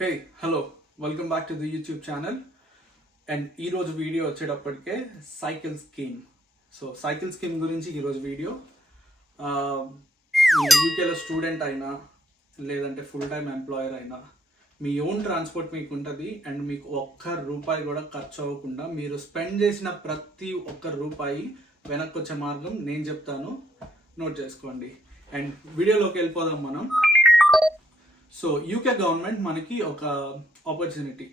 Hey hello welcome back to the YouTube channel. And ఈరోజు video వచ్చేటప్పటికే cycle scheme. Cycle scheme గురించి ఈరోజు video. మీరు యూకేలో స్టూడెంట్ అయినా లేదంటే ఫుల్ టైం ఎంప్లాయర్ అయినా మీ ఓన్ ట్రాన్స్పోర్ట్ మీకు ఉంటుంది. అండ్ మీకు ఒక్క రూపాయి కూడా ఖర్చు అవ్వకుండా మీరు స్పెండ్ చేసిన ప్రతి ఒక్క రూపాయి వెనక్కి వచ్చే మార్గం నేను చెప్తాను, నోట్ చేసుకోండి. అండ్ వీడియోలోకి వెళ్ళిపోదాం మనం. సో యూకే గవర్నమెంట్ మనకి ఒక ఆపర్చునిటీ,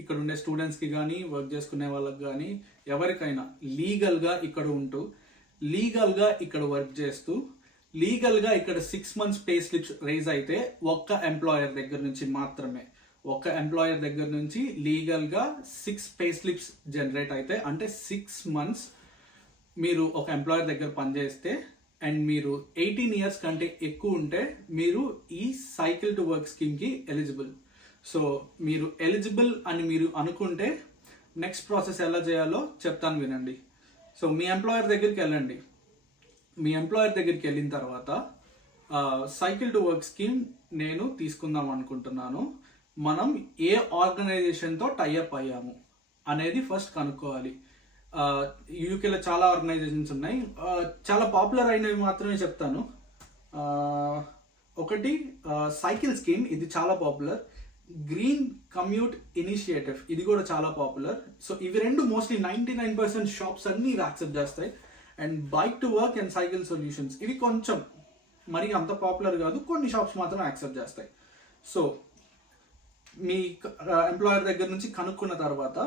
ఇక్కడ ఉండే స్టూడెంట్స్కి కానీ వర్క్ చేసుకునే వాళ్ళకి కానీ ఎవరికైనా లీగల్గా ఇక్కడ ఉంటూ లీగల్గా ఇక్కడ వర్క్ చేస్తూ లీగల్గా ఇక్కడ 6 months పే స్లిప్స్ రైజ్ అయితే ఒక్క ఎంప్లాయర్ దగ్గర నుంచి మాత్రమే, ఒక్క ఎంప్లాయర్ దగ్గర నుంచి లీగల్గా 6 పే స్లిప్స్ జనరేట్ అయితే, అంటే 6 months మీరు ఒక ఎంప్లాయర్ దగ్గర పనిచేస్తే అండ్ మీరు 18 years కంటే ఎక్కువ ఉంటే మీరు ఈ సైకిల్ టు వర్క్ స్కీమ్కి ఎలిజిబుల్. సో మీరు ఎలిజిబుల్ అని మీరు అనుకుంటే నెక్స్ట్ ప్రాసెస్ ఎలా చేయాలో చెప్తాను, వినండి. సో మీ ఎంప్లాయర్ దగ్గరికి వెళ్ళండి. మీ ఎంప్లాయర్ దగ్గరికి వెళ్ళిన తర్వాత సైకిల్ టు వర్క్ స్కీమ్ నేను తీసుకుందాం అనుకుంటున్నాను, మనం ఏ ఆర్గనైజేషన్తో టైఅప్ అయ్యాము అనేది ఫస్ట్ కనుక్కోవాలి. యూకేలో చాలా ఆర్గనైజేషన్స్ ఉన్నాయి, చాలా పాపులర్ అయినవి మాత్రమే చెప్తాను. ఒకటి సైకిల్ స్కీమ్, ఇది చాలా పాపులర్. గ్రీన్ కమ్యూట్ ఇనిషియేటివ్, ఇది కూడా చాలా పాపులర్. సో ఇవి రెండు మోస్ట్లీ 99% షాప్స్ అన్ని ఇవి యాక్సెప్ట్ చేస్తాయి. And bike to work and cycle solutions, ఇవి కొంచెం మరి అంత పాపులర్ కాదు, కొన్ని షాప్స్ మాత్రం యాక్సెప్ట్ చేస్తాయి. సో మీ ఎంప్లాయర్ దగ్గర నుంచి కనుక్కున్న తర్వాత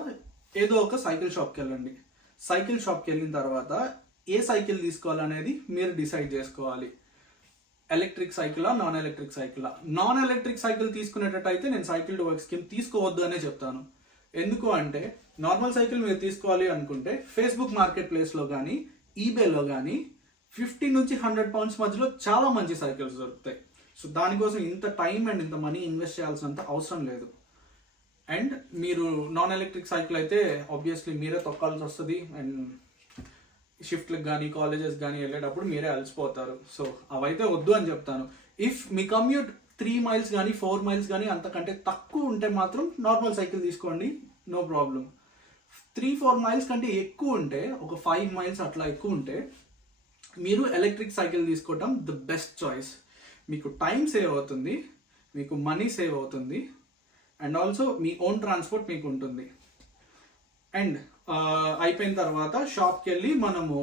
ఏదో ఒక సైకిల్ షాప్కి వెళ్ళండి. సైకిల్ షాప్కి వెళ్ళిన తర్వాత ఏ సైకిల్ తీసుకోవాలనేది మీరు డిసైడ్ చేసుకోవాలి. ఎలక్ట్రిక్ సైకిలా, నాన్ ఎలక్ట్రిక్ సైకిలా? నాన్ ఎలక్ట్రిక్ సైకిల్ తీసుకునేటట్టయితే నేను సైకిల్ టు వర్క్ స్కీమ్ తీసుకోవద్దు అనే చెప్తాను. ఎందుకు అంటే నార్మల్ సైకిల్ మీరు తీసుకోవాలి అనుకుంటే ఫేస్బుక్ మార్కెట్ ప్లేస్లో కానీ ఈబేలో కానీ 50 నుంచి 100 pounds మధ్యలో చాలా మంచి సైకిల్స్ దొరుకుతాయి. సో దానికోసం ఇంత టైం అండ్ ఇంత మనీ ఇన్వెస్ట్ చేయాల్సినంత అవసరం లేదు. అండ్ మీరు నాన్ ఎలక్ట్రిక్ సైకిల్ అయితే ఆబ్వియస్లీ మీరే తొక్కాల్సి వస్తుంది. అండ్ షిఫ్ట్లకు కానీ కాలేజెస్ కానీ వెళ్ళేటప్పుడు మీరే అలసిపోతారు. సో అవైతే వద్దు అని చెప్తాను. ఇఫ్ మీ కమ్యూట్ 3 miles కానీ 4 miles కానీ అంతకంటే తక్కువ ఉంటే మాత్రం నార్మల్ సైకిల్ తీసుకోండి, నో ప్రాబ్లం. 3-4 miles కంటే ఎక్కువ ఉంటే, ఒక 5 miles అట్లా ఎక్కువ ఉంటే మీరు ఎలక్ట్రిక్ సైకిల్ తీసుకోవటం ద బెస్ట్ చాయిస్. మీకు టైం సేవ్ అవుతుంది, మీకు మనీ సేవ్ అవుతుంది, and also me own transport మీకు ఉంటుంది. అండ్ అయిపోయిన తర్వాత షాప్కి వెళ్ళి మనము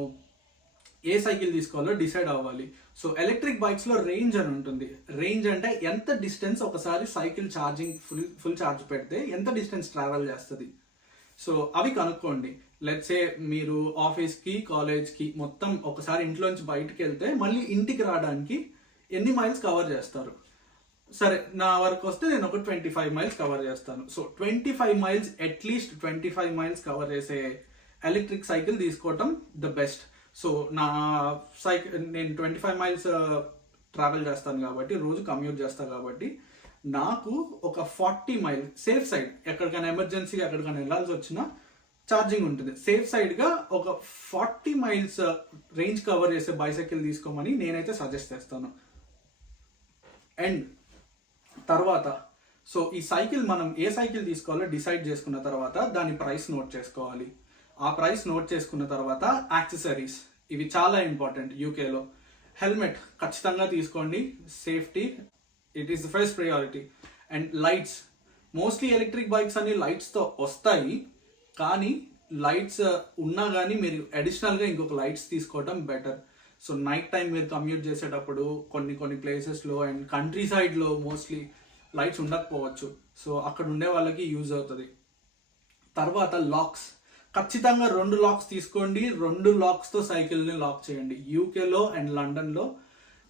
ఏ సైకిల్ తీసుకోవాలో డిసైడ్ అవ్వాలి. సో ఎలక్ట్రిక్ బైక్స్లో రేంజ్ అని ఉంటుంది. రేంజ్ అంటే ఎంత డిస్టెన్స్ ఒకసారి సైకిల్ ఛార్జింగ్ ఫుల్ ఛార్జ్ పెడితే ఎంత డిస్టెన్స్ ట్రావెల్ చేస్తుంది. సో అవి కనుక్కోండి. లెట్సే మీరు ఆఫీస్కి కాలేజ్కి మొత్తం ఒకసారి ఇంట్లోంచి బయటకు వెళ్తే మళ్ళీ ఇంటికి రావడానికి ఎన్ని మైల్స్ కవర్ చేస్తారు? సరే, నా వరకు వస్తే నేను ఒక 25 miles కవర్ చేస్తాను. So 25 miles, at least 25 miles cover చేసే ఎలక్ట్రిక్ సైకిల్ తీసుకోవటం ద బెస్ట్. సో నా నేను 25 miles ట్రావెల్ చేస్తాను కాబట్టి, రోజు కమ్యూట్ చేస్తాను కాబట్టి నాకు ఒక 40 miles సేఫ్ సైడ్, ఎక్కడికైనా ఎమర్జెన్సీగా ఎక్కడికైనా వెళ్ళాల్సి వచ్చినా ఛార్జింగ్ ఉంటుంది. సేఫ్ సైడ్గా ఒక 40 miles రేంజ్ కవర్ చేసే బైసైకిల్ తీసుకోమని నేనైతే సజెస్ట్ చేస్తాను. అండ్ తర్వాత సో ఈ సైకిల్ మనం ఏ సైకిల్ తీసుకోవాలో డిసైడ్ చేసుకున్న తర్వాత దాని ప్రైస్ నోట్ చేసుకోవాలి. ఆ ప్రైస్ నోట్ చేసుకున్న తర్వాత యాక్సెసరీస్, ఇవి చాలా ఇంపార్టెంట్ యూకేలో. హెల్మెట్ ఖచ్చితంగా తీసుకోండి, safety it is the first priority. And lights, mostly electric bikes అన్ని లైట్స్తో వస్తాయి, కానీ లైట్స్ ఉన్నా కానీ మీరు అడిషనల్గా ఇంకొక లైట్స్ తీసుకోవడం బెటర్. సో నైట్ టైం మీరు కమ్యూట్ చేసేటప్పుడు కొన్ని ప్లేసెస్లో అండ్ కంట్రీ సైడ్లో మోస్ట్లీ లైట్స్ ఉండకపోవచ్చు. సో అక్కడ ఉండే వాళ్ళకి యూజ్ అవుతుంది. తర్వాత లాక్స్, ఖచ్చితంగా 2 locks తీసుకోండి. 2 locksతో సైకిల్ని లాక్ చేయండి. యూకేలో అండ్ లండన్లో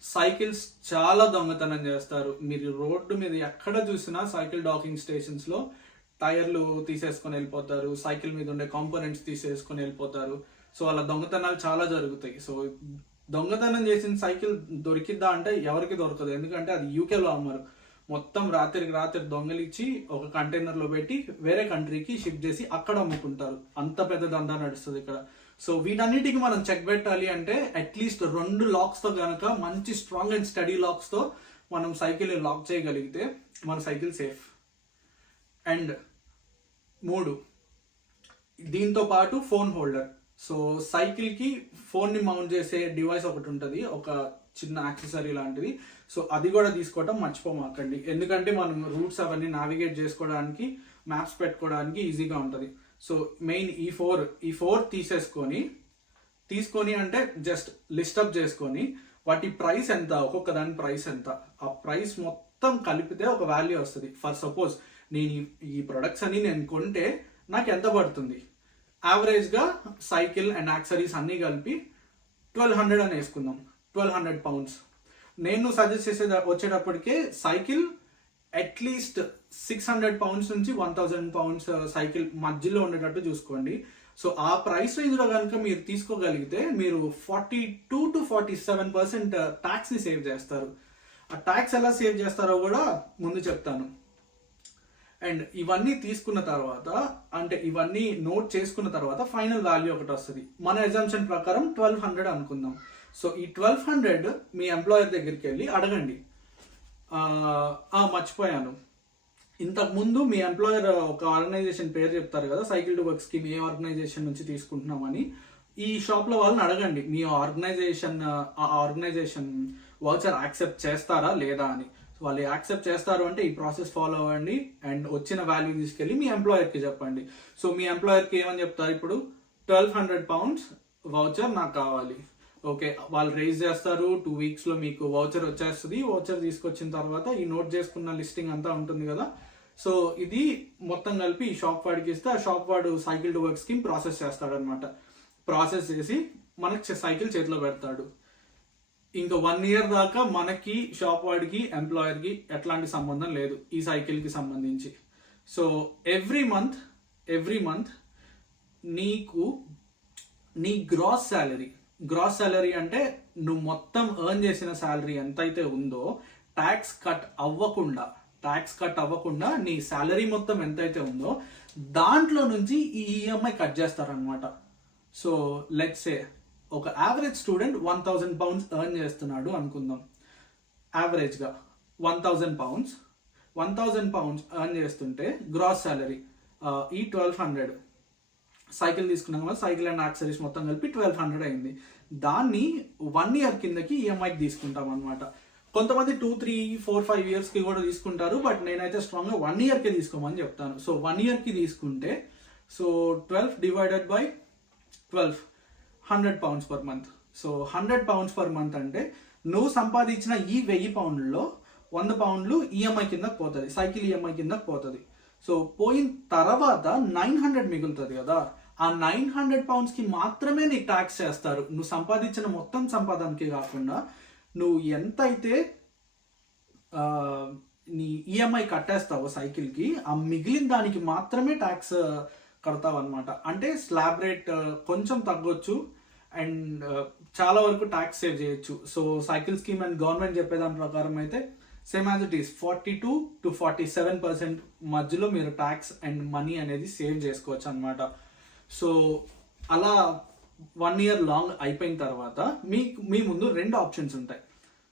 సైకిల్స్ చాలా దొంగతనం చేస్తారు. మీరు రోడ్డు మీద ఎక్కడ చూసినా సైకిల్ డాకింగ్ స్టేషన్స్లో టైర్లు తీసేసుకొని వెళ్ళిపోతారు, సైకిల్ మీద ఉండే కాంపోనెంట్స్ తీసేసుకొని వెళ్ళిపోతారు. సో అలా దొంగతనాలు చాలా జరుగుతాయి. సో దొంగతనం చేసిన సైకిల్ దొరికిద్దా అంటే ఎవరికి దొరకదు, ఎందుకంటే అది యూకేలో అమ్మరు. మొత్తం రాత్రికి రాత్రి దొంగలిచ్చి ఒక కంటైనర్లో పెట్టి వేరే కంట్రీకి షిఫ్ట్ చేసి అక్కడ అమ్ముకుంటారు. అంత పెద్ద దందా నడుస్తుంది ఇక్కడ. సో వీటన్నిటికి మనం చెక్ పెట్టాలి అంటే అట్లీస్ట్ 2 locks తో కనుక మంచి స్ట్రాంగ్ అండ్ స్టడీ లాక్స్తో మనం సైకిల్ లాక్ చేయగలిగితే మన సైకిల్ సేఫ్. అండ్ 3 దీంతో పాటు ఫోన్ హోల్డర్. సో సైకిల్కి ఫోన్ని మౌంట్ చేసే డివైస్ ఒకటి ఉంటుంది, ఒక చిన్న యాక్సెసరీ లాంటిది. సో అది కూడా తీసుకోవటం మర్చిపోమాకండి, ఎందుకంటే మనం రూట్స్ అవన్నీ నావిగేట్ చేసుకోవడానికి, మ్యాప్స్ పెట్టుకోవడానికి ఈజీగా ఉంటుంది. సో మెయిన్ ఈ ఫోర్ తీసుకొని అంటే జస్ట్ లిస్టప్ చేసుకొని వాటి ప్రైస్ ఎంత, ఒక్కొక్క దాని ప్రైస్ ఎంత, ఆ ప్రైస్ మొత్తం కలిపితే ఒక వాల్యూ వస్తుంది. ఫర్ సపోజ్ నేను ఈ ప్రొడక్ట్స్ అన్ని నేను కొంటే నాకు ఎంత పడుతుంది, యావరేజ్గా సైకిల్ అండ్ యాక్సరీస్ అన్నీ కలిపి 1200 అని వేసుకుందాం, 1200 pounds. నేను సజెస్ట్ చేసేది వచ్చేటప్పటికే సైకిల్ అట్లీస్ట్ 600 pounds నుంచి 1000 pounds సైకిల్ మధ్యలో ఉండేటట్టు చూసుకోండి. సో ఆ ప్రైస్ రేంజ్లో కనుక మీరు తీసుకోగలిగితే మీరు 42 to 47% ట్యాక్స్ని సేవ్ చేస్తారు. ఆ ట్యాక్స్ ఎలా సేవ్ చేస్తారో కూడా ముందు చెప్తాను. అండ్ ఇవన్నీ తీసుకున్న తర్వాత, అంటే ఇవన్నీ నోట్ చేసుకున్న తర్వాత ఫైనల్ వాల్యూ ఒకటి వస్తుంది. మన ఎగ్జామ్షన్ ప్రకారం 1200 అనుకుందాం. సో ఈ 1200 మీ ఎంప్లాయర్ దగ్గరికి వెళ్ళి అడగండి. మర్చిపోయాను, ఇంతకుముందు మీ ఎంప్లాయర్ ఒక ఆర్గనైజేషన్ పేరు చెప్తారు కదా, సైకిల్ టు వర్క్ స్కీమ్ ఏ ఆర్గనైజేషన్ నుంచి తీసుకుంటున్నామని. ఈ షాప్లో వాళ్ళని అడగండి మీ ఆర్గనైజేషన్ వౌచర్ యాక్సెప్ట్ చేస్తారా లేదా అని. వాళ్ళు యాక్సెప్ట్ చేస్తారు అంటే ఈ ప్రాసెస్ ఫాలో అవ్వండి అండ్ వచ్చిన వాల్యూ తీసుకెళ్ళి మీ ఎంప్లాయర్కి చెప్పండి. సో మీ ఎంప్లాయర్కి ఏమని చెప్తారు, ఇప్పుడు 1200 pounds వౌచర్ నాకు కావాలి. ఓకే, వాళ్ళు రైజ్ చేస్తారు, 2 weeksలో మీకు వౌచర్ వచ్చేస్తుంది. వౌచర్ తీసుకొచ్చిన తర్వాత ఈ నోట్ చేసుకున్న లిస్టింగ్ అంతా ఉంటుంది కదా, సో ఇది మొత్తం కలిపి ఈ షాప్ వాడికి ఇస్తే ఆ షాప్ వాడు cycle to work scheme process చేస్తాడనమాట. ప్రాసెస్ చేసి మనకి సైకిల్ చేతిలో పెడతాడు. ఇంకా 1 year దాకా మనకి షాప్ వాడికి ఎంప్లాయర్కి ఎట్లాంటి సంబంధం లేదు ఈ సైకిల్కి సంబంధించి. సో ఎవ్రీ మంత్ నీకు నీ గ్రాస్ శాలరీ అంటే నువ్వు మొత్తం ఎర్న్ చేసిన శాలరీ ఎంతైతే ఉందో ట్యాక్స్ కట్ అవ్వకుండా నీ శాలరీ మొత్తం ఎంతైతే ఉందో దాంట్లో నుంచి ఈ ఈఎంఐ కట్ చేస్తారనమాట. సో లెట్స్ సే ఒక యావరేజ్ స్టూడెంట్ 1000 pounds ఎర్న్ చేస్తున్నాడు అనుకుందాం. యావరేజ్గా 1000 pounds ఎర్న్ చేస్తుంటే గ్రాస్ శాలరీ ఈ 1200 సైకిల్ తీసుకున్నాం కదా, సైకిల్ అండ్ యాక్సరీస్ మొత్తం కలిపి 1200 అయింది. దాన్ని 1 year కిందకి ఈఎంఐకి తీసుకుంటాం అనమాట. కొంతమంది 2, 3, 4, 5 yearsకి కూడా తీసుకుంటారు, బట్ నేనైతే స్ట్రాంగ్గా 1 yearకి తీసుకోమని చెప్తాను. సో 1 yearకి తీసుకుంటే so 12 divided by 12, 100 pounds per month. So 100 pounds per month అంటే నువ్వు సంపాదించిన ఈ 1000 poundsలో 100 pounds ఈఎంఐ కిందకి పోతుంది, సైకిల్ ఈఎంఐ కిందకి పోతుంది. సో పోయిన తర్వాత 900 మిగులుతుంది కదా, ఆ 900 poundsకి మాత్రమే నీకు ట్యాక్స్ చేస్తారు. నువ్వు సంపాదించిన మొత్తం సంపాదనకి కాకుండా నువ్వు ఎంతైతే నీ ఈఎంఐ కట్టేస్తావో సైకిల్కి, ఆ మిగిలిన దానికి మాత్రమే ట్యాక్స్ కడతావు అనమాట. అంటే స్లాబ్ రేట్ కొంచెం తగ్గొచ్చు అండ్ చాలా వరకు ట్యాక్స్ సేవ్ చేయొచ్చు. So cycle scheme and government చెప్పేదాని ప్రకారం అయితే same as it is 42 to 47% మధ్యలో మీరు ట్యాక్స్ అండ్ మనీ అనేది సేవ్ చేసుకోవచ్చు అనమాట. సో అలా 1 year లాంగ్ అయిపోయిన తర్వాత మీ ముందు 2 options ఉంటాయి.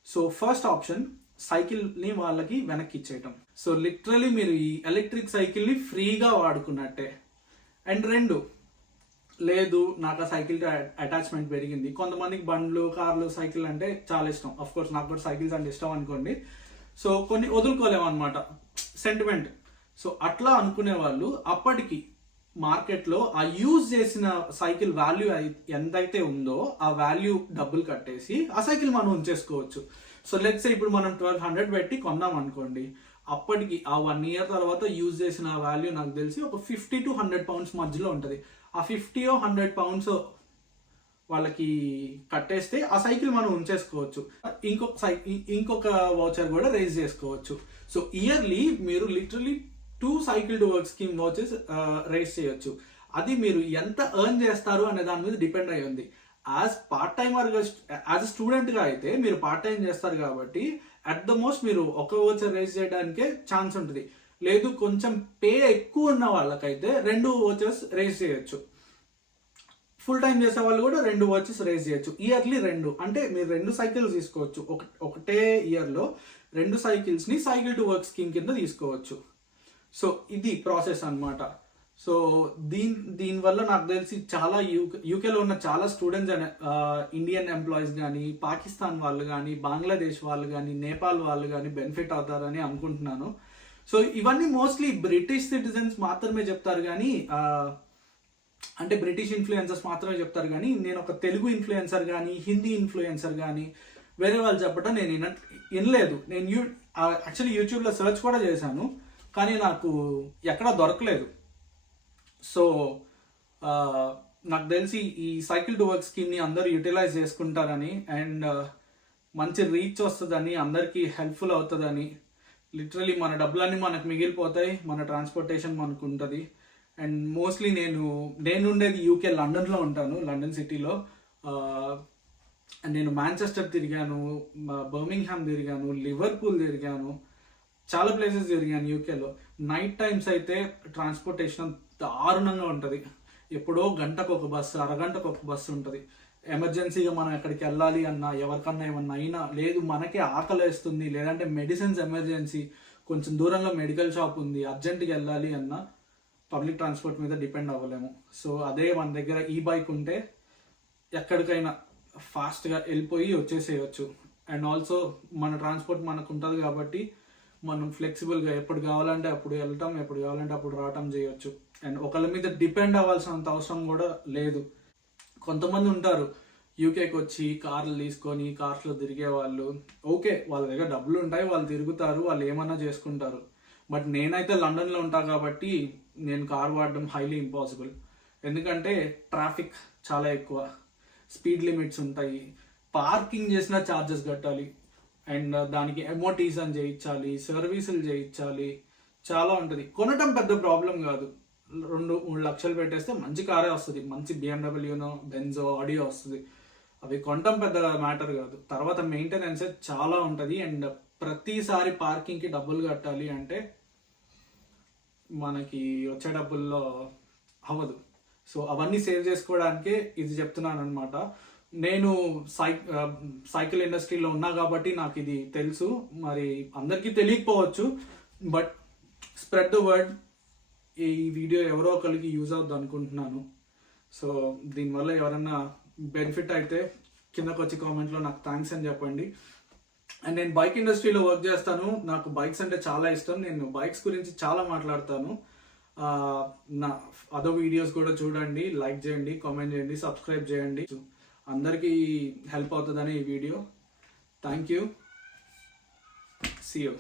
సో ఫస్ట్ ఆప్షన్ సైకిల్ని వాళ్ళకి వెనక్కి ఇచ్చేయటం. సో లిటరలీ మీరు ఈ ఎలక్ట్రిక్ సైకిల్ని ఫ్రీగా వాడుకున్నట్టే. అండ్ 2, లేదు నాకు ఆ సైకిల్తో అటాచ్మెంట్ పెరిగింది. కొంతమందికి బండ్లు, కార్లు, సైకిల్ అంటే చాలా ఇష్టం. అఫ్ కోర్స్ నాకు కూడా సైకిల్స్ అంటే ఇష్టం అనుకోండి. సో కొన్ని వదులుకోలేము అనమాట, సెంటిమెంట్. సో అట్లా అనుకునే వాళ్ళు అప్పటికి మార్కెట్లో ఆ యూజ్ చేసిన సైకిల్ వాల్యూ ఎంతైతే ఉందో ఆ వాల్యూ డబ్బులు కట్టేసి ఆ సైకిల్ మనం ఉంచేసుకోవచ్చు. సో లెట్స్ ఇప్పుడు మనం 1200 పెట్టి కొన్నాం అనుకోండి, అప్పటికి ఆ 1 year తర్వాత యూజ్ చేసిన వాల్యూ నాకు తెలిసి ఒక 50 to 100 pounds మధ్యలో ఉంటుంది. ఆ 50 or 100 pounds వాళ్ళకి కట్టేస్తే ఆ సైకిల్ మనం ఉంచేసుకోవచ్చు. ఇంకొక వౌచర్ కూడా రేజ్ చేసుకోవచ్చు. సో ఇయర్లీ మీరు literally 2 cycle to work scheme vouchers raise చేయొచ్చు. అది మీరు ఎంత ఎర్న్ చేస్తారు అనే దాని మీద డిపెండ్ అయి ఉంది. యాజ్ స్టూడెంట్గా అయితే మీరు పార్ట్ టైం చేస్తారు కాబట్టి అట్ ద మోస్ట్ మీరు ఒక వౌచర్ రేజ్ చేయడానికే ఛాన్స్ ఉంటుంది. లేదు కొంచెం పే ఎక్కువ ఉన్న వాళ్ళకైతే 2 వౌచర్స్ రేజ్ చేయొచ్చు. ఫుల్ టైం చేసే వాళ్ళు కూడా 2 వౌచర్స్ రేజ్ చేయొచ్చు. ఇయర్లీ 2 అంటే మీరు 2 సైకిల్స్ తీసుకోవచ్చు. ఒకటే ఇయర్లో 2 సైకిల్స్ని సైకిల్ టు వర్క్ స్కీమ్ కింద తీసుకోవచ్చు. సో ఇది ప్రాసెస్ అన్నమాట. సో దీనివల్ల నాకు తెలిసి చాలా యూకేలో ఉన్న చాలా స్టూడెంట్స్ ఇండియన్ ఎంప్లాయీస్ కానీ, పాకిస్తాన్ వాళ్ళు కానీ, బంగ్లాదేశ్ వాళ్ళు కానీ, నేపాల్ వాళ్ళు కానీ బెనిఫిట్ అవుతారని అనుకుంటున్నాను. సో ఇవన్నీ మోస్ట్లీ బ్రిటిష్ సిటిజన్స్ మాత్రమే చెప్తారు కానీ, అంటే బ్రిటిష్ ఇన్ఫ్లుయెన్సర్స్ మాత్రమే చెప్తారు కానీ, నేను ఒక తెలుగు ఇన్ఫ్లుయెన్సర్ కానీ, హిందీ ఇన్ఫ్లుయెన్సర్ కానీ వేరే వాళ్ళు చెప్పడం నేను వినలేదు. నేను యాక్చువల్లీ యూట్యూబ్లో సెర్చ్ కూడా చేశాను, కానీ నాకు ఎక్కడా దొరకలేదు. సో నాకు తెలిసి ఈ సైకిల్ టు వర్క్ స్కీమ్ని అందరూ యూటిలైజ్ చేసుకుంటారని, అండ్ మంచి రీచ్ వస్తుందని, అందరికీ హెల్ప్ఫుల్ అవుతుందని. లిటరలీ మన డబ్బులన్నీ మనకు మిగిలిపోతాయి, మన ట్రాన్స్పోర్టేషన్ మనకు ఉంటుంది. అండ్ మోస్ట్లీ నేను ఉండేది యూకే లండన్లో ఉంటాను, లండన్ సిటీలో. నేను మాంచెస్టర్ తిరిగాను, బర్మింగ్హామ్ తిరిగాను, లివర్పూల్ తిరిగాను, చాలా ప్లేసెస్ తిరిగాను యూకేలో. నైట్ టైమ్స్ అయితే ట్రాన్స్పోర్టేషన్ దారుణంగా ఉంటుంది. ఎప్పుడో గంటకు ఒక బస్సు, అరగంటకు ఒక బస్సు ఉంటుంది. ఎమర్జెన్సీగా మనం ఎక్కడికి వెళ్ళాలి అన్నా, ఎవరికన్నా ఏమన్నా అయినా, లేదు మనకే ఆకలి వేస్తుంది, లేదంటే మెడిసిన్స్ ఎమర్జెన్సీ, కొంచెం దూరంలో మెడికల్ షాప్ ఉంది, అర్జెంట్గా వెళ్ళాలి అన్నా పబ్లిక్ ట్రాన్స్పోర్ట్ మీద డిపెండ్ అవ్వలేము. సో అదే మన దగ్గర ఈ బైక్ ఉంటే ఎక్కడికైనా ఫాస్ట్గా వెళ్ళిపోయి వచ్చేసేయచ్చు. అండ్ ఆల్సో మన ట్రాన్స్పోర్ట్ మనకు ఉంటుంది కాబట్టి మనం ఫ్లెక్సిబుల్గా ఎప్పుడు కావాలంటే అప్పుడు వెళ్తాం, ఎప్పుడు కావాలంటే అప్పుడు రావటం చేయొచ్చు. అండ్ ఒకళ్ళ మీద డిపెండ్ అవ్వాల్సినంత అవసరం కూడా లేదు. కొంతమంది ఉంటారు యూకేకి వచ్చి కార్లు తీసుకొని కార్స్లో తిరిగే వాళ్ళు. ఓకే, వాళ్ళ దగ్గర డబ్బులు ఉంటాయి, వాళ్ళు తిరుగుతారు, వాళ్ళు ఏమన్నా చేసుకుంటారు. బట్ నేనైతే లండన్లో ఉంటాను కాబట్టి నేను కార్ వాడడం హైలీ ఇంపాసిబుల్. ఎందుకంటే ట్రాఫిక్ చాలా ఎక్కువ, స్పీడ్ లిమిట్స్ ఉంటాయి, పార్కింగ్ చేసినా ఛార్జెస్ కట్టాలి, అండ్ దానికి ఎంఓటీస్ అని చేయించాలి, సర్వీసులు చేయించాలి, చాలా ఉంటుంది. కొనటం పెద్ద ప్రాబ్లం కాదు, 2-3 లక్షలు పెట్టేస్తే మంచి కారే వస్తుంది, మంచి బిఎండబ్ల్యూనో, బెంజో, ఆడియో వస్తుంది. అవి కొనటం పెద్ద మ్యాటర్ కాదు. తర్వాత మెయింటెనెన్స్ చాలా ఉంటుంది, అండ్ ప్రతిసారి పార్కింగ్కి డబ్బులు కట్టాలి అంటే మనకి వచ్చే డబ్బుల్లో అవ్వదు. సో అవన్నీ సేవ్ చేసుకోవడానికే ఇది చెప్తున్నాను అనమాట. నేను సైకిల్ ఇండస్ట్రీలో ఉన్నా కాబట్టి నాకు ఇది తెలుసు. మరి అందరికీ తెలియకపోవచ్చు, బట్ స్ప్రెడ్ ద వర్డ్. ఈ వీడియో ఎవరో ఒకరికి యూజ్ అవుద్ది అనుకుంటున్నాను. సో దీనివల్ల ఎవరన్నా బెనిఫిట్ అయితే కిందకు వచ్చి కామెంట్లో నాకు థ్యాంక్స్ అని చెప్పండి. అండ్ నేను బైక్ ఇండస్ట్రీలో వర్క్ చేస్తాను, నాకు బైక్స్ అంటే చాలా ఇష్టం. నేను బైక్స్ గురించి చాలా మాట్లాడతాను. నా అదర్ వీడియోస్ కూడా చూడండి, లైక్ చేయండి, కామెంట్ చేయండి, సబ్స్క్రైబ్ చేయండి. అందరికీ హెల్ప్ అవుతుందని ఈ video. Thank you. See you.